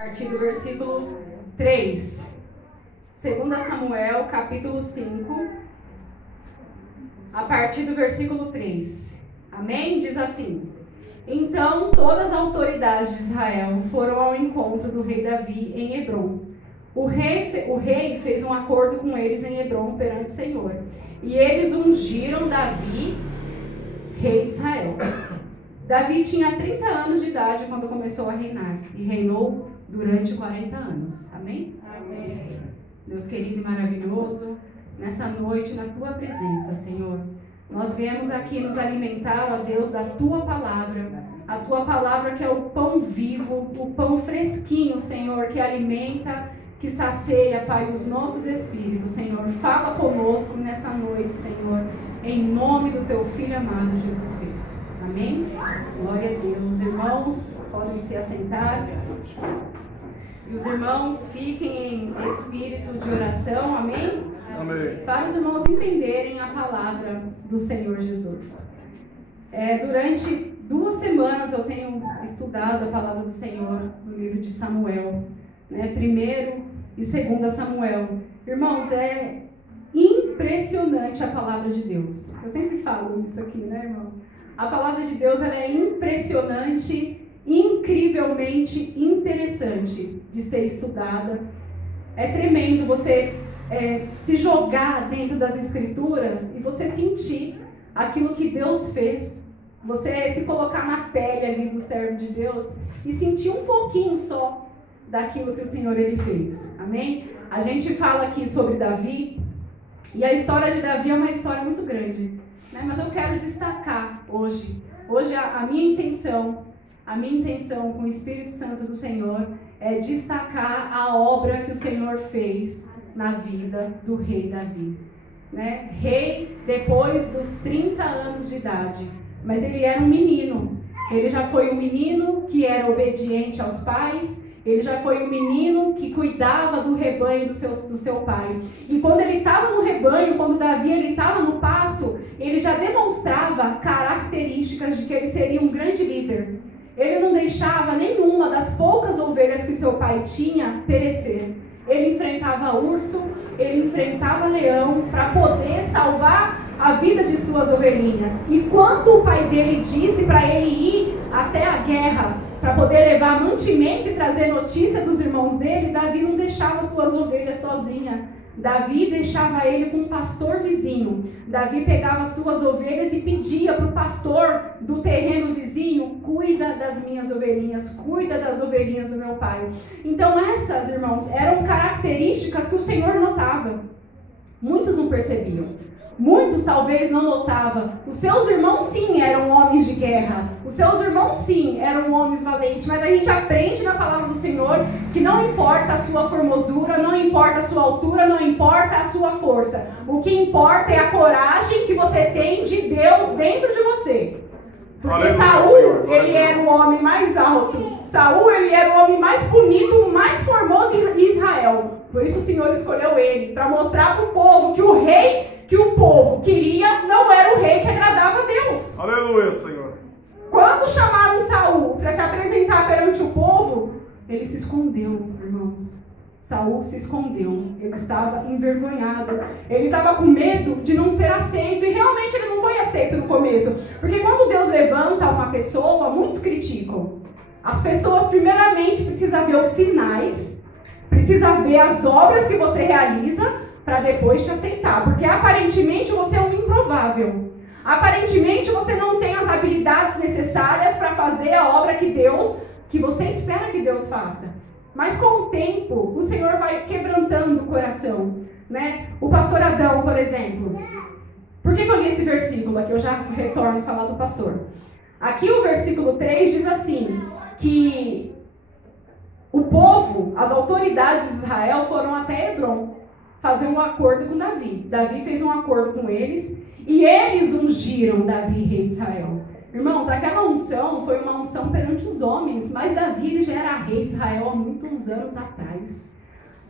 A partir do versículo 3. 2 Samuel, capítulo 5, a partir do versículo 3. Amém? Diz assim: Então todas as autoridades de Israel foram ao encontro do rei Davi em Hebrom. O rei fez um acordo com eles em Hebrom perante o Senhor. E eles ungiram Davi, rei de Israel. Davi tinha 30 anos de idade quando começou a reinar. E reinou durante 40 anos. Amém? Amém. Deus querido e maravilhoso, nessa noite, na Tua presença, Senhor, nós viemos aqui nos alimentar, ó Deus, da Tua palavra. A Tua palavra que é o pão vivo, o pão fresquinho, Senhor, que alimenta, que sacia, Pai, os nossos espíritos, Senhor. Fala conosco nessa noite, Senhor, em nome do Teu Filho amado, Jesus Cristo. Amém? Glória a Deus. Irmãos, podem se assentar. E os irmãos fiquem em espírito de oração, amém? Amém. Para os irmãos entenderem a palavra do Senhor Jesus. Durante 2 semanas eu tenho estudado a palavra do Senhor no livro de Samuel, né? 1º e 2 Samuel. Irmãos, é impressionante a palavra de Deus. Eu sempre falo isso aqui, né, irmãos? A palavra de Deus, ela é impressionante, incrivelmente interessante de ser estudada. É tremendo você se jogar dentro das Escrituras e você sentir aquilo que Deus fez. Você se colocar na pele ali do servo de Deus e sentir um pouquinho só daquilo que o Senhor ele fez. Amém? A gente fala aqui sobre Davi e a história de Davi é uma história muito grande, né? Mas eu quero destacar hoje a minha intenção com o Espírito Santo do Senhor é destacar a obra que o Senhor fez na vida do rei Davi, né? Rei depois dos 30 anos de idade, mas ele era um menino. Ele já foi um menino que era obediente aos pais, ele já foi um menino que cuidava do rebanho do seu pai. E quando ele estava no rebanho, quando Davi estava no pasto, ele já demonstrava características de que ele seria um grande líder. Ele não deixava nenhuma das poucas ovelhas que seu pai tinha perecer. Ele enfrentava urso, ele enfrentava leão para poder salvar a vida de suas ovelhinhas. E quando o pai dele disse para ele ir até a guerra para poder levar mantimento e trazer notícia dos irmãos dele, Davi não deixava suas ovelhas sozinha. Davi deixava ele com um pastor vizinho. Davi pegava suas ovelhas e pedia para o pastor do terreno vizinho: cuida das minhas ovelhinhas, cuida das ovelhinhas do meu pai. Então essas, irmãos, eram características que o Senhor notava. Muitos não percebiam. Muitos talvez não notavam. Os seus irmãos sim eram homens de guerra. Os seus irmãos sim eram homens valentes. Mas a gente aprende na palavra do Senhor que não importa a sua formosura, não importa a sua altura, não importa a sua força. O que importa é a coragem que você tem de Deus dentro de você. Porque Saul, ele era o homem mais alto. Saul, ele era o homem mais bonito, mais formoso em Israel. Por isso o Senhor escolheu ele, para mostrar para o povo que o rei que o povo queria não era o rei que agradava a Deus. Aleluia, Senhor. Quando chamaram Saul para se apresentar perante o povo, ele se escondeu, irmãos. Saul se escondeu. Ele estava envergonhado. Ele estava com medo de não ser aceito. E realmente ele não foi aceito no começo. Porque quando Deus levanta uma pessoa, muitos criticam. As pessoas primeiramente precisam ver os sinais, precisam ver as obras que você realiza, para depois te aceitar, porque aparentemente você é um improvável, aparentemente você não tem as habilidades necessárias para fazer a obra que você espera que Deus faça. Mas com o tempo, o Senhor vai quebrantando o coração, né? O pastor Adão, por exemplo. Por que eu li esse versículo aqui? Eu já retorno a falar do pastor. Aqui o versículo 3 diz assim, que o povo, as autoridades de Israel foram até Hebrom fazer um acordo com Davi. Davi fez um acordo com eles e eles ungiram Davi, rei de Israel. Irmãos, aquela unção foi uma unção perante os homens, mas Davi ele já era rei de Israel há muitos anos atrás.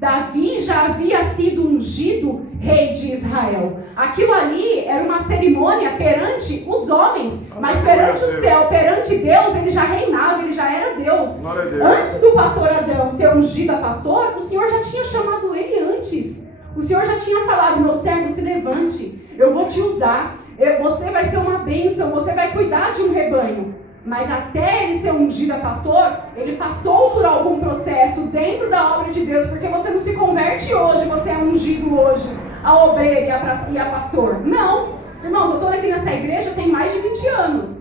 Davi já havia sido ungido rei de Israel. Aquilo ali era uma cerimônia perante os homens, mas perante o céu, perante Deus, ele já reinava, ele já era Deus. Antes do pastor Adão ser ungido a pastor, o Senhor já tinha chamado ele antes. O Senhor já tinha falado, meu servo, se levante, eu vou te usar, você vai ser uma bênção, você vai cuidar de um rebanho. Mas até ele ser ungido a pastor, ele passou por algum processo dentro da obra de Deus, porque você não se converte hoje, você é ungido hoje, a obreira e a pastor. Não, irmãos, eu estou aqui nessa igreja tem mais de 20 anos.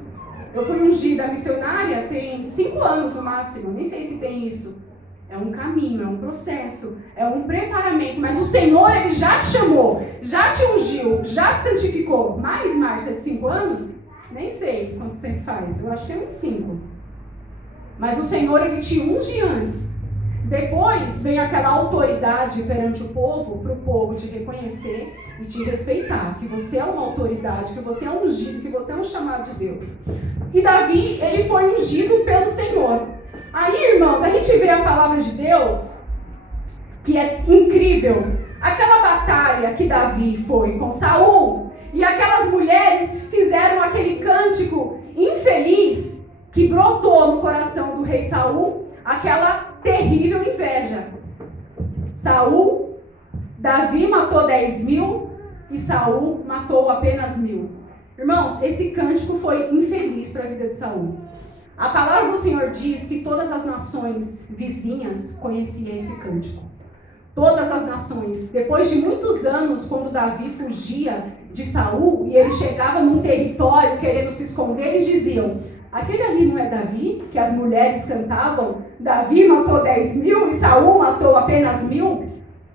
Eu fui ungida missionária tem 5 anos no máximo, nem sei se tem isso. É um caminho, é um processo, é um preparamento, mas o Senhor, Ele já te chamou, já te ungiu, já te santificou. Mais, Márcia, de 5 anos? Nem sei quanto tempo faz, eu acho que é uns 5. Mas o Senhor, Ele te unge antes. Depois vem aquela autoridade perante o povo, para o povo te reconhecer e te respeitar, que você é uma autoridade, que você é ungido, que você é um chamado de Deus. E Davi, ele foi ungido pelo Senhor. Aí, irmãos, a gente vê a palavra de Deus, que é incrível. Aquela batalha que Davi foi com Saul, e aquelas mulheres fizeram aquele cântico infeliz que brotou no coração do rei Saul, aquela terrível inveja. Davi matou 10.000 e Saul matou apenas 1.000. Irmãos, esse cântico foi infeliz para a vida de Saul. A palavra do Senhor diz que todas as nações vizinhas conheciam esse cântico. Todas as nações. Depois de muitos anos, quando Davi fugia de Saul e ele chegava num território querendo se esconder, eles diziam: aquele ali não é Davi? Que as mulheres cantavam, Davi matou 10.000 e Saul matou apenas 1.000?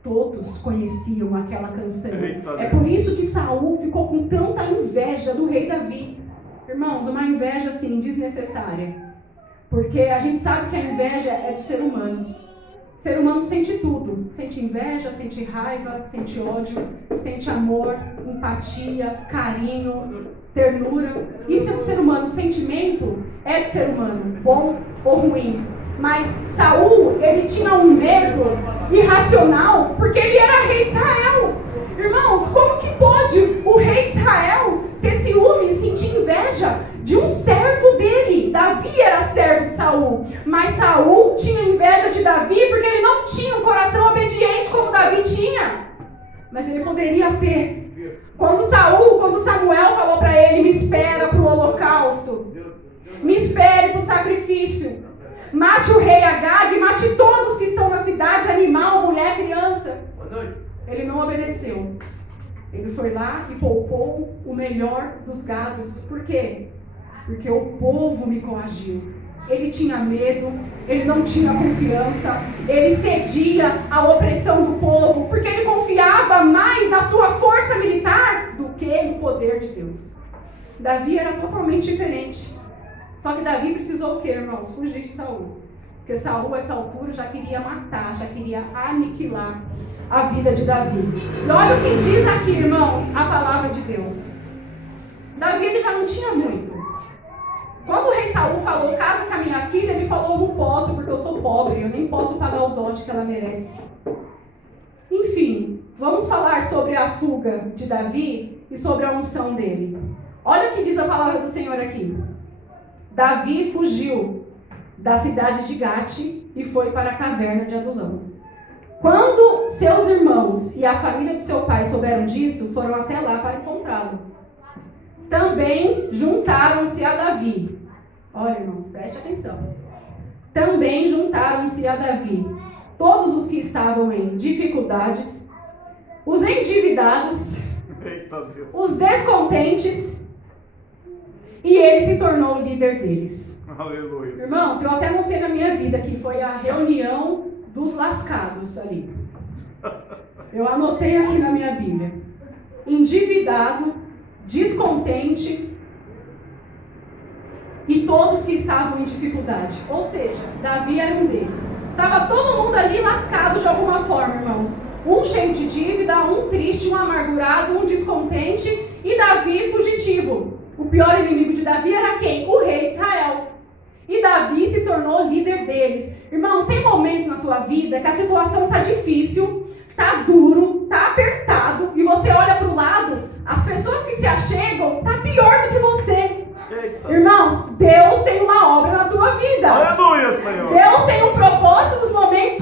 Todos conheciam aquela canção. É por isso que Saul ficou com tanta inveja do rei Davi. Irmãos, uma inveja assim, desnecessária. Porque a gente sabe que a inveja é do ser humano. O ser humano sente tudo. Sente inveja, sente raiva, sente ódio, sente amor, empatia, carinho, ternura. Isso é do ser humano. O sentimento é do ser humano, bom ou ruim. Mas Saul, ele tinha um medo irracional, porque ele era rei de Israel. Irmãos, como que pode o rei de Israel ter ciúme e sentir inveja de um servo dele? Davi era servo de Saul, mas Saul tinha inveja de Davi porque ele não tinha um coração obediente como Davi tinha. Mas ele poderia ter. Quando Samuel falou para ele: me espera para o holocausto, me espere para o sacrifício, mate o rei Agag, mate todos que estão na cidade, animal, mulher, criança. Ele não obedeceu. Ele foi lá e poupou o melhor dos gados. Por quê? Porque o povo me coagiu. Ele tinha medo, ele não tinha confiança, ele cedia à opressão do povo, porque ele confiava mais na sua força militar do que no poder de Deus. Davi era totalmente diferente. Só que Davi precisou o quê, irmãos? Fugir de Saul. Porque Saul, a essa altura, já queria matar, já queria aniquilar a vida de Davi. E olha o que diz aqui, irmãos, a palavra de Deus. Davi, ele já não tinha muito. Quando o rei Saul falou: casa com a minha filha, ele falou: não posso, porque eu sou pobre, eu nem posso pagar o dote que ela merece. Enfim, vamos falar sobre a fuga de Davi e sobre a unção dele. Olha o que diz a palavra do Senhor aqui. Davi fugiu da cidade de Gate e foi para a caverna de Adulão. Quando seus irmãos e a família de seu pai souberam disso, foram até lá para encontrá-lo. Também juntaram-se a Davi. Olha, irmãos, preste atenção. Também juntaram-se a Davi todos os que estavam em dificuldades, os endividados, os descontentes, e ele se tornou o líder deles. Aleluia. Irmãos, eu até notei na minha vida que foi a reunião dos lascados ali. Eu anotei aqui na minha Bíblia: endividado, descontente e todos que estavam em dificuldade. Ou seja, Davi era um deles. Estava todo mundo ali lascado de alguma forma, irmãos. Um cheio de dívida, um triste, um amargurado, um descontente, e Davi fugitivo. O pior inimigo de Davi era quem? O rei de Israel. E Davi se tornou líder deles. Irmãos, tem momento na tua vida que a situação está difícil, está duro, está apertado, e você olha para o lado, as pessoas que se achegam está pior do que você. Eita. Irmãos, Deus tem uma obra na tua vida. Aleluia, Senhor. Deus tem um propósito nos momentos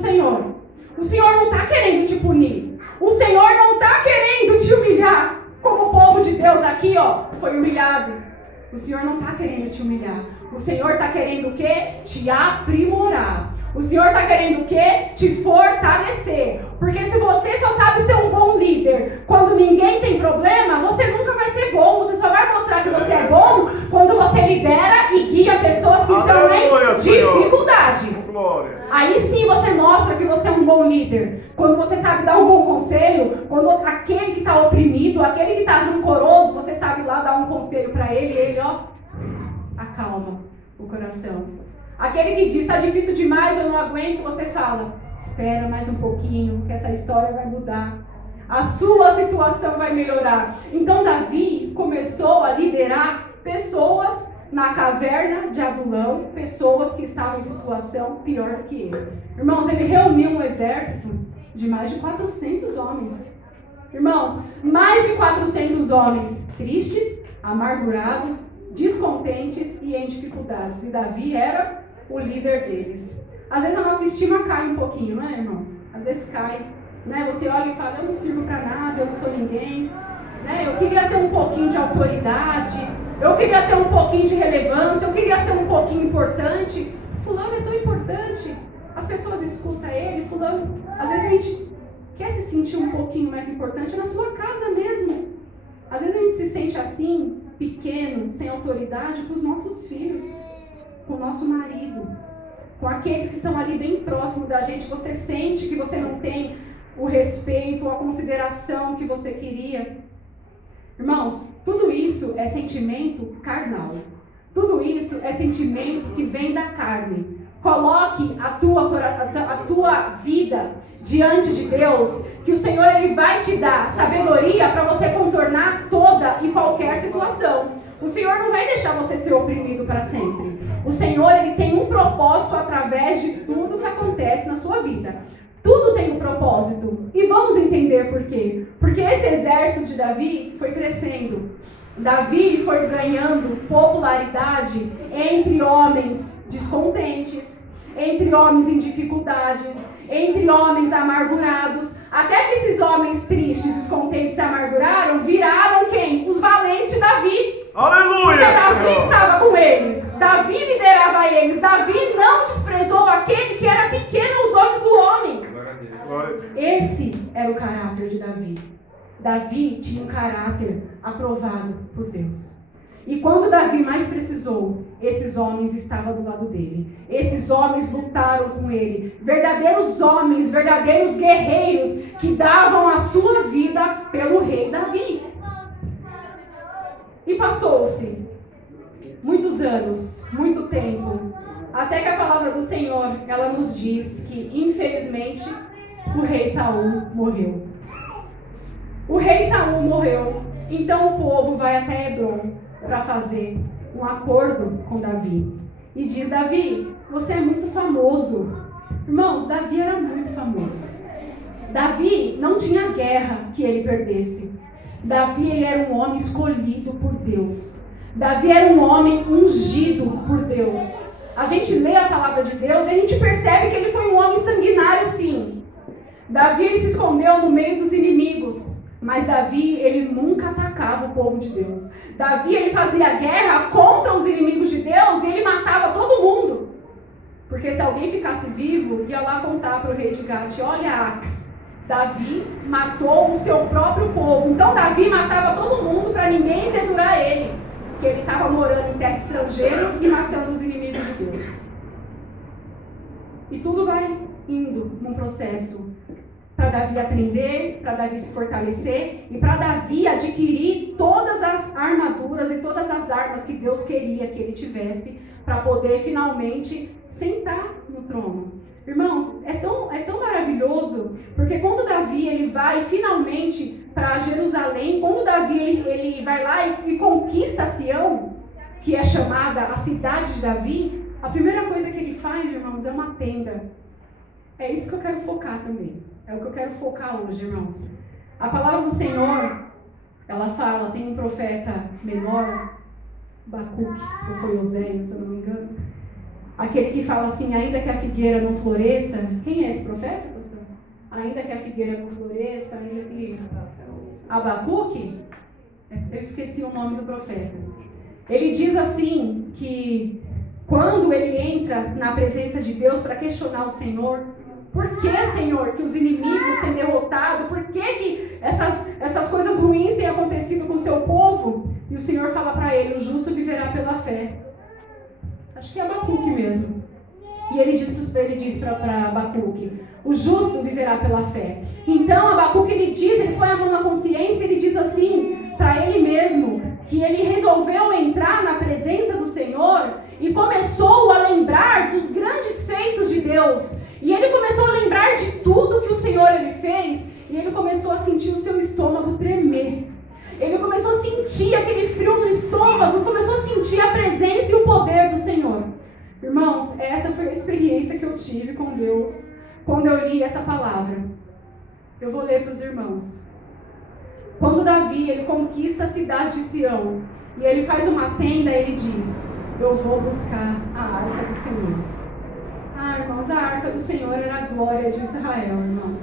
Senhor. O Senhor não está querendo te punir. O Senhor não está querendo te humilhar. Como o povo de Deus aqui, ó, foi humilhado. O Senhor não está querendo te humilhar. O Senhor está querendo o quê? Te aprimorar. O Senhor está querendo o quê? Te fortalecer. Porque se você só sabe ser um bom líder quando ninguém tem problema, você nunca vai ser bom. Você só vai mostrar que você é bom quando você lidera e guia pessoas que estão em dificuldade. Glória. Aí sim você mostra que você é um bom líder. Quando você sabe dar um bom conselho, quando aquele que está oprimido, aquele que está rancoroso, você sabe lá dar um conselho para ele e ele, ó, acalma o coração. Aquele que diz, está difícil demais, eu não aguento, você fala, espera mais um pouquinho, que essa história vai mudar. A sua situação vai melhorar. Então Davi começou a liderar pessoas na caverna de Adulão, pessoas que estavam em situação pior do que ele. Irmãos, ele reuniu um exército de mais de 400 homens. Irmãos, mais de 400 homens tristes, amargurados, descontentes e em dificuldades. E Davi era o líder deles. Às vezes a nossa estima cai um pouquinho, não é, irmãos? Às vezes cai, né? Você olha e fala, eu não sirvo para nada, eu não sou ninguém, né? Eu queria ter um pouquinho de autoridade, eu queria ter um pouquinho de relevância, eu queria ser um pouquinho importante. Fulano é tão importante, as pessoas escutam ele, fulano. Às vezes a gente quer se sentir um pouquinho mais importante na sua casa mesmo. Às vezes a gente se sente assim, pequeno, sem autoridade com os nossos filhos, com o nosso marido, com aqueles que estão ali bem próximo da gente. Você sente que você não tem o respeito, a consideração que você queria. Irmãos, tudo isso é sentimento carnal. Tudo isso é sentimento que vem da carne. Coloque a tua vida diante de Deus, que o Senhor ele vai te dar sabedoria para você contornar toda e qualquer situação. O Senhor não vai deixar você ser oprimido para sempre. O Senhor ele tem um propósito através de tudo que acontece na sua vida. Tudo tem um propósito. E vamos entender por quê. Porque esse exército de Davi foi crescendo. Davi foi ganhando popularidade entre homens descontentes, entre homens em dificuldades, entre homens amargurados. Até que esses homens tristes, descontentes e amarguraram, viraram quem? Os valentes de Davi. Aleluia! Porque Davi Senhor. estava com eles. Davi liderava eles. Davi não desprezou aquele que era pequeno aos olhos do homem. Esse era o caráter de Davi. Davi tinha um caráter aprovado por Deus. E quando Davi mais precisou, esses homens estavam do lado dele. Esses homens lutaram com ele. Verdadeiros homens, verdadeiros guerreiros que davam a sua vida pelo rei Davi. E passou-se muitos anos, muito tempo, até que a palavra do Senhor, ela nos diz que, infelizmente, o rei Saul morreu. O rei Saul morreu. Então o povo vai até Hebrom para fazer um acordo com Davi. E diz, Davi, você é muito famoso. Irmãos, Davi era muito famoso. Davi não tinha guerra que ele perdesse. Davi ele era um homem escolhido por Deus. Davi era um homem ungido por Deus. A gente lê a palavra de Deus e a gente percebe que ele foi um homem sanguinário, sim. Davi ele se escondeu no meio dos inimigos. Mas Davi, ele nunca atacava o povo de Deus. Davi, ele fazia guerra contra os inimigos de Deus e ele matava todo mundo. Porque se alguém ficasse vivo, ia lá contar para o rei de Gate, olha Ax, Davi matou o seu próprio povo. Então Davi matava todo mundo para ninguém dedurar ele. Que ele estava morando em terra estrangeira e matando os inimigos de Deus. E tudo vai indo num processo para Davi aprender, para Davi se fortalecer e para Davi adquirir todas as armaduras e todas as armas que Deus queria que ele tivesse para poder finalmente sentar no trono. Irmãos, é tão maravilhoso, porque quando Davi ele vai finalmente para Jerusalém, quando Davi ele vai lá e conquista Sião, que é chamada a cidade de Davi, a primeira coisa que ele faz, irmãos, é uma tenda. É isso que eu quero focar também. É o que eu quero focar hoje, irmãos. A palavra do Senhor, ela fala, tem um profeta menor, Bacuque, ou foi Oséias, se eu não me engano. aquele que fala assim, ainda que a figueira não floresça. Quem é esse profeta, pastor? Ainda que a figueira não floresça, ainda que... Abacuque? Eu esqueci o nome do profeta. Ele diz assim, que quando ele entra na presença de Deus para questionar o Senhor, por que, Senhor, que os inimigos têm derrotado? Por que essas coisas ruins têm acontecido com o seu povo? E o Senhor fala para ele, o justo viverá pela fé. Acho que é Abacuque mesmo. E ele diz para Abacuque, o justo viverá pela fé. Então Abacuque, ele põe a mão na consciência, ele diz assim, para ele mesmo, que ele resolveu entrar na presença do Senhor e começou a lembrar dos grandes feitos de Deus. E ele começou a lembrar de tudo que o Senhor ele fez, e ele começou a sentir o seu estômago tremer. Ele começou a sentir aquele frio no estômago, começou a sentir a presença e o poder do Senhor. Irmãos, essa foi a experiência que eu tive com Deus quando eu li essa palavra. Eu vou ler para os irmãos. Quando Davi, ele conquista a cidade de Sião, e ele faz uma tenda, ele diz, eu vou buscar a arca do Senhor. Ah, irmãos, a arca do Senhor era a glória de Israel, irmãos.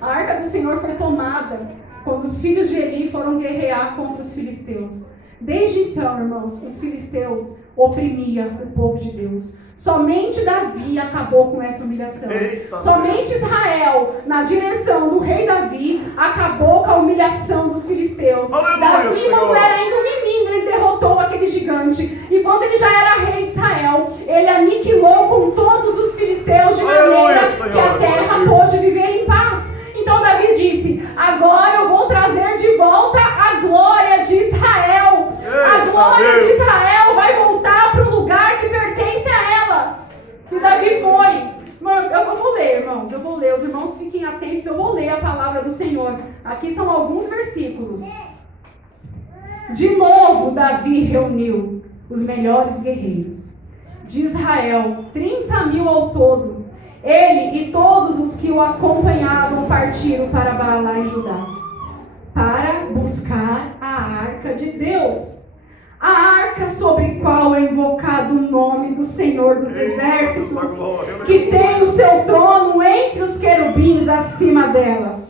A arca do Senhor foi tomada quando os filhos de Eli foram guerrear contra os filisteus. Desde então, irmãos, os filisteus oprimiam o povo de Deus. Somente Davi acabou com essa humilhação. Somente Israel, na direção do rei Davi, acabou com a humilhação dos filisteus. Aleluia, Davi, Senhor. quando era ainda um menino, ele derrotou aquele gigante. E quando ele já era rei de Israel, ele aniquilou com todos os filisteus de maneira que a terra pôde viver em paz. Então Davi disse, agora eu vou trazer de volta a glória de Israel. A glória de Israel vai voltar para o lugar que pertence a ela. E Davi foi. Eu vou ler, irmãos, eu vou ler. Os irmãos fiquem atentos, eu vou ler a palavra do Senhor. Aqui são alguns versículos. De novo Davi reuniu os melhores guerreiros de Israel, 30.000 ao todo. Ele e todos os que o acompanhavam partiram para Baalá e Judá, para buscar a arca de Deus. A arca sobre qual é invocado o nome do Senhor dos Exércitos, que tem o seu trono entre os querubins acima dela.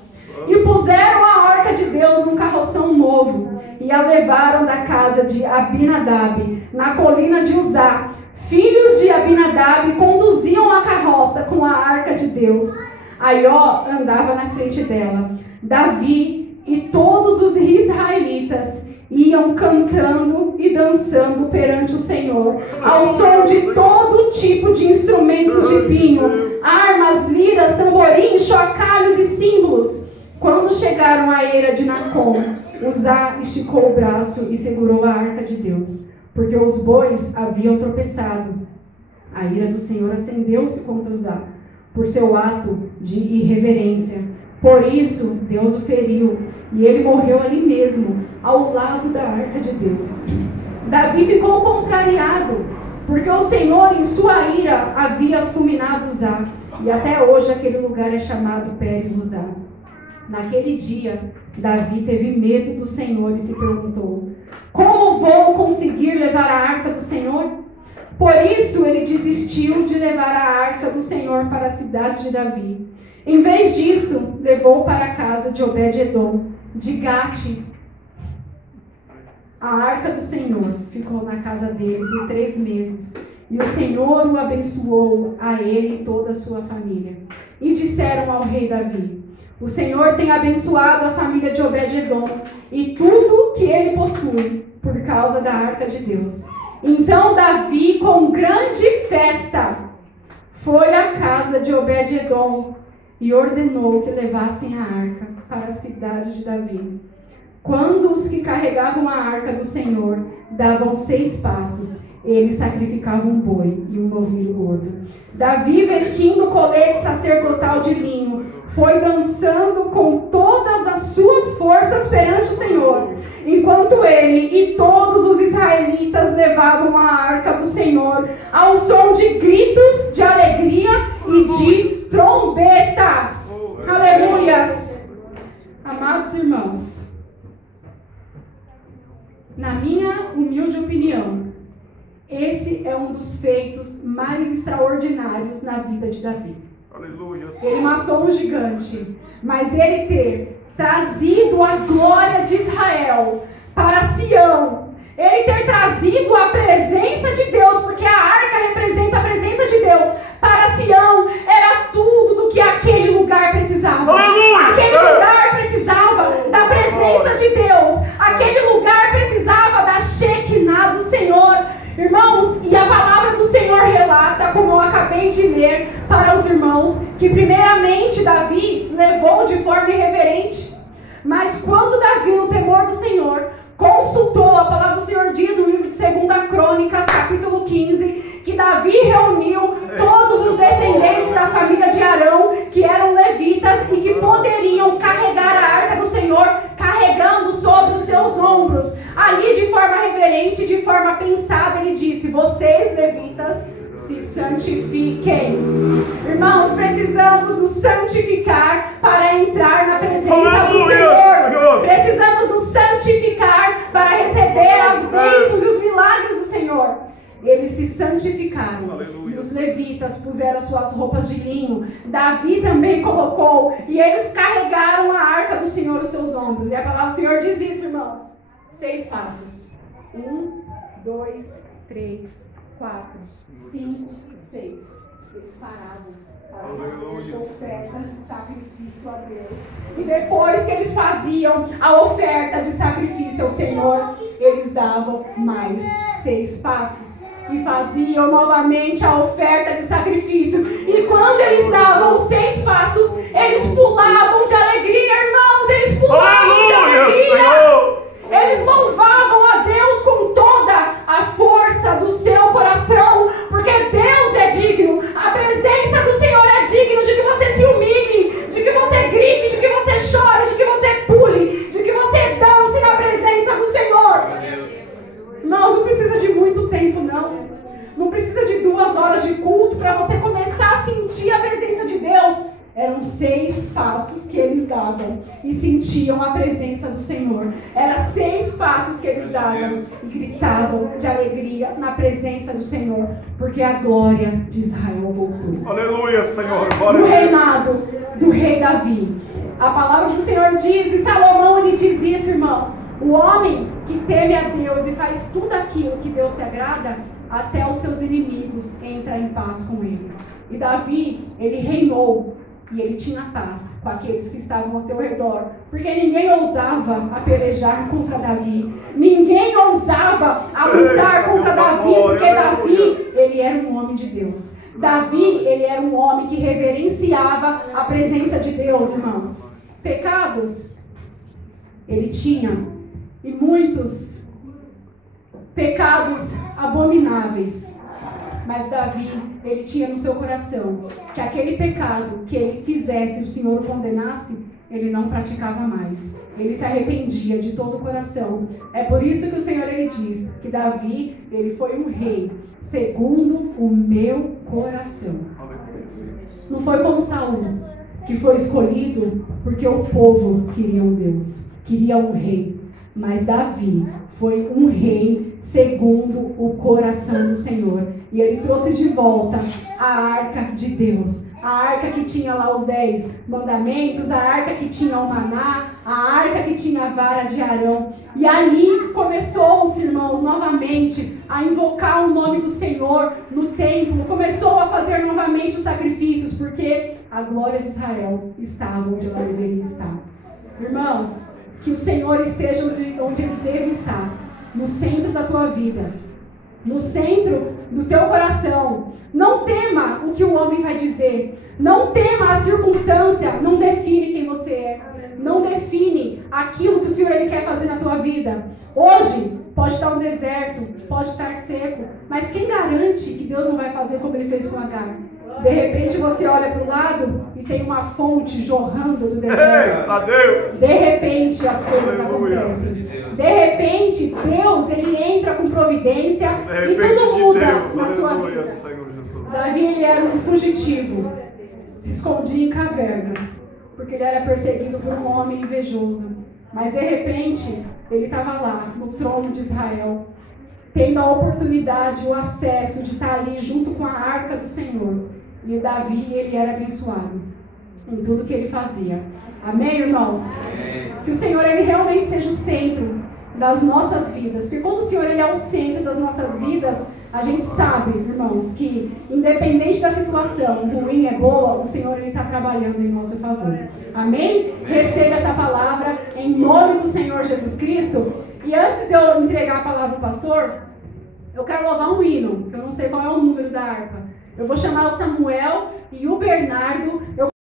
E puseram a arca de Deus num carroção novo, e a levaram da casa de Abinadab, na colina de Uzá. Filhos de Abinadab conduziam a carroça com a arca de Deus. Aió andava na frente dela. Davi e todos os israelitas iam cantando e dançando perante o Senhor, ao som de todo tipo de instrumentos de pinho, armas, liras, tamborins, chocalhos e símbolos. Quando chegaram à eira de Nacon, Uzá esticou o braço e segurou a arca de Deus, porque os bois haviam tropeçado. A ira do Senhor acendeu-se contra Uzá, por seu ato de irreverência. Por isso, Deus o feriu, e ele morreu ali mesmo, ao lado da arca de Deus. Davi ficou contrariado, porque o Senhor, em sua ira, havia fulminado Uzá, e até hoje aquele lugar é chamado Pérez Uzá. Naquele dia, Davi teve medo do Senhor e se perguntou, como vou conseguir levar a arca do Senhor? Por isso ele desistiu de levar a arca do Senhor para a cidade de Davi. Em vez disso, levou para a casa de Obed-edom, de Gate. A arca do Senhor ficou na casa dele por 3 meses. E o Senhor o abençoou, a ele e toda a sua família. E disseram ao rei Davi, o Senhor tem abençoado a família de Obed-edom e tudo que ele possui, por causa da arca de Deus. Então Davi, com grande festa, foi à casa de Obed-edom e ordenou que levassem a arca para a cidade de Davi. Quando os que carregavam a arca do Senhor davam 6 passos, eles sacrificavam um boi e um novilho gordo. Davi, vestindo o colete sacerdotal de linho, foi dançando com todas as suas forças perante o Senhor, enquanto ele e todos os israelitas levavam a arca do Senhor ao som de gritos de alegria e de trombetas. Aleluias! Amados irmãos, na minha humilde opinião, esse é um dos feitos mais extraordinários na vida de Davi. Aleluia. Ele matou um gigante, mas ele ter trazido a glória de Israel para Sião, ele ter trazido a presença de Deus, porque a arca representa a presença de Deus, para Sião, era tudo do que aquele lugar precisava. Aleluia! Aquele lugar precisava da presença de Deus, aquele lugar precisava da Shekinah do Senhor. Irmãos, e a palavra do Senhor relata, como eu acabei de ler para os irmãos, que primeiramente Davi levou de forma irreverente, mas quando Davi, no temor do Senhor, consultou, a palavra do Senhor diz no livro de 2 Crônicas, capítulo 15, que Davi reuniu todos os descendentes da família de Arão, que eram levitas e que poderiam carregar a arca do Senhor, carregando sobre os seus ombros. Ali, de forma reverente, de forma pensada, ele disse: vocês, levitas, se santifiquem. Irmãos, precisamos nos santificar para entrar na presença do Senhor. Precisamos nos santificar para receber as bênçãos e os milagres do Senhor. Eles se santificaram. Aleluia. E os levitas puseram suas roupas de linho. Davi também colocou. E eles carregaram a arca do Senhor aos seus ombros. E a palavra do Senhor diz isso, irmãos. 6 passos. 1, 2, 3, 4, 5, 6. Eles paravam para oferta de sacrifício a Deus. E depois que eles faziam a oferta de sacrifício ao Senhor, eles davam mais 6 passos. E faziam novamente a oferta de sacrifício. E quando eles davam os 6 passos, eles pulavam de alegria, irmãos. Eles pulavam de alegria. Eles louvavam a Deus com toda a força do seu coração, porque Deus é digno, a presença do Senhor é digno de que você se humilhe, de que você grite, de que você chore, de que você pule, de que você dance na presença do Senhor. Irmãos, não precisa de muito tempo, não. Não precisa de 2 horas de culto para você começar a sentir a presença de Deus. Eram 6 passos que eles davam e sentiam a presença do Senhor. Eram 6 passos que eles davam e gritavam de alegria na presença do Senhor, porque a glória de Israel voltou. Aleluia, Senhor. No reinado do rei Davi. A palavra do Senhor diz, e Salomão ele diz isso, irmãos: o homem que teme a Deus e faz tudo aquilo que Deus se agrada, até os seus inimigos entram em paz com ele. E Davi, ele reinou. E ele tinha paz com aqueles que estavam ao seu redor, porque ninguém ousava a pelejar contra Davi, ninguém ousava a lutar contra Davi, porque Davi, ele era um homem de Deus. Davi, ele era um homem que reverenciava a presença de Deus, irmãos. Pecados, ele tinha, e muitos pecados abomináveis. Mas Davi, ele tinha no seu coração que aquele pecado que ele fizesse e o Senhor o condenasse, ele não praticava mais. Ele se arrependia de todo o coração. É por isso que o Senhor ele diz que Davi, ele foi um rei segundo o meu coração. Não foi como Saul, que foi escolhido porque o povo queria um Deus, queria um rei. Mas Davi foi um rei segundo o coração do Senhor. E ele trouxe de volta a arca de Deus. A arca que tinha lá os 10 mandamentos, a arca que tinha o maná, a arca que tinha a vara de Arão. E ali começou os irmãos novamente a invocar o nome do Senhor no templo. Começou a fazer novamente os sacrifícios, porque a glória de Israel estava onde ela deveria estar. Irmãos, que o Senhor esteja onde Ele deve estar, no centro da tua vida, no centro do teu coração. Não tema o que o homem vai dizer, não tema a circunstância, não define quem você é, não define aquilo que o Senhor ele quer fazer na tua vida. Hoje pode estar um deserto, pode estar seco, mas quem garante que Deus não vai fazer como Ele fez com Agar? De repente você olha para o lado e tem uma fonte jorrando do deserto. De repente as coisas acontecem. De repente Deus ele entra com providência e tudo muda na sua vida. Davi ele era um fugitivo, se escondia em cavernas, porque ele era perseguido por um homem invejoso. Mas de repente ele estava lá no trono de Israel, tendo a oportunidade, o acesso de estar ali junto com a arca do Senhor. E Davi, ele era abençoado em tudo que ele fazia. Amém, irmãos? Amém. Que o Senhor, ele realmente seja o centro das nossas vidas. Porque quando o Senhor, ele é o centro das nossas vidas, a gente sabe, irmãos, que independente da situação, ruim é boa, o Senhor, ele está trabalhando em nosso favor. Amém? Receba essa palavra em nome do Senhor Jesus Cristo. E antes de eu entregar a palavra ao pastor, eu quero louvar um hino, que eu não sei qual é o número da harpa. Eu vou chamar o Samuel e o Bernardo.